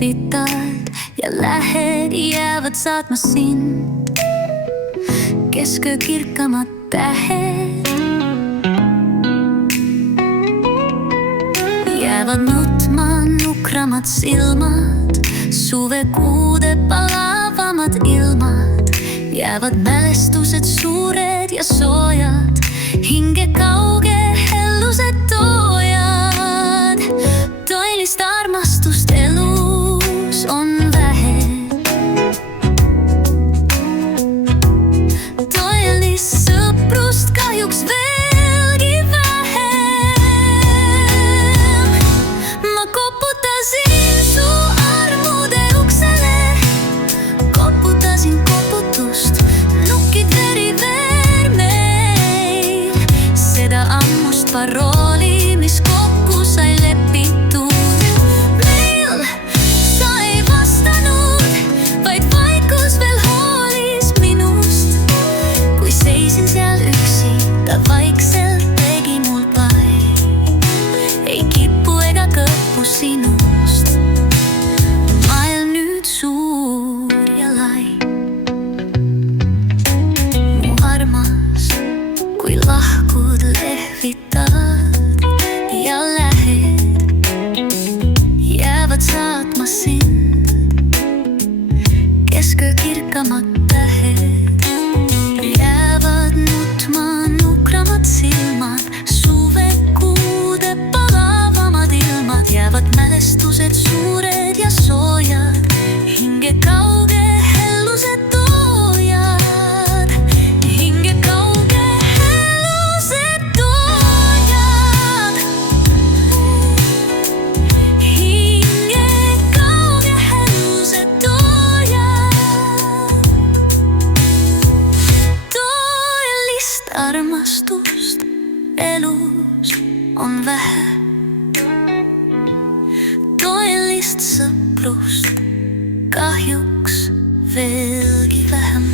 lehvitad ja lähed, jäävad saatma sind kesköö kirkamad tähed. Jäävad nutma nukramad silmad, suvekuude palavamad ilmad. Jäävad mälestused suured ja soojad, hinge kauge hellused toojad. Tõelist armastust elus on vähe, tõelist sõprust kahjuks veelgi vähem. Ma koputasin su armude uksele, koputasin koputust, nukkid veriveer meil. Seda ammust parooli, mis kokku sai lepitud. Meil sa ei vastanud, vaid vaikus veel hoolis minust. Kui seisin seal üksi, ta vaikselt tegi mul pai. Ei kipu ega kõppu sinust, maailm nüüd suur ja lai. Mu armas, kui lahkud, lehvitad ja lähed, jäävad saatma sind kesköö kirkamad tähed. Jäävad nutma nukramad silmad, suvekuude palavamad ilmad. Jäävad mälestused suured ja soojad, hinge kauge hellused toojad. Hinge kauge hellused toojad. Hinge kauge hellused toojad. Tõelist armastust elus on vähe, tõelist sõprust kahjuks veelgi vähem.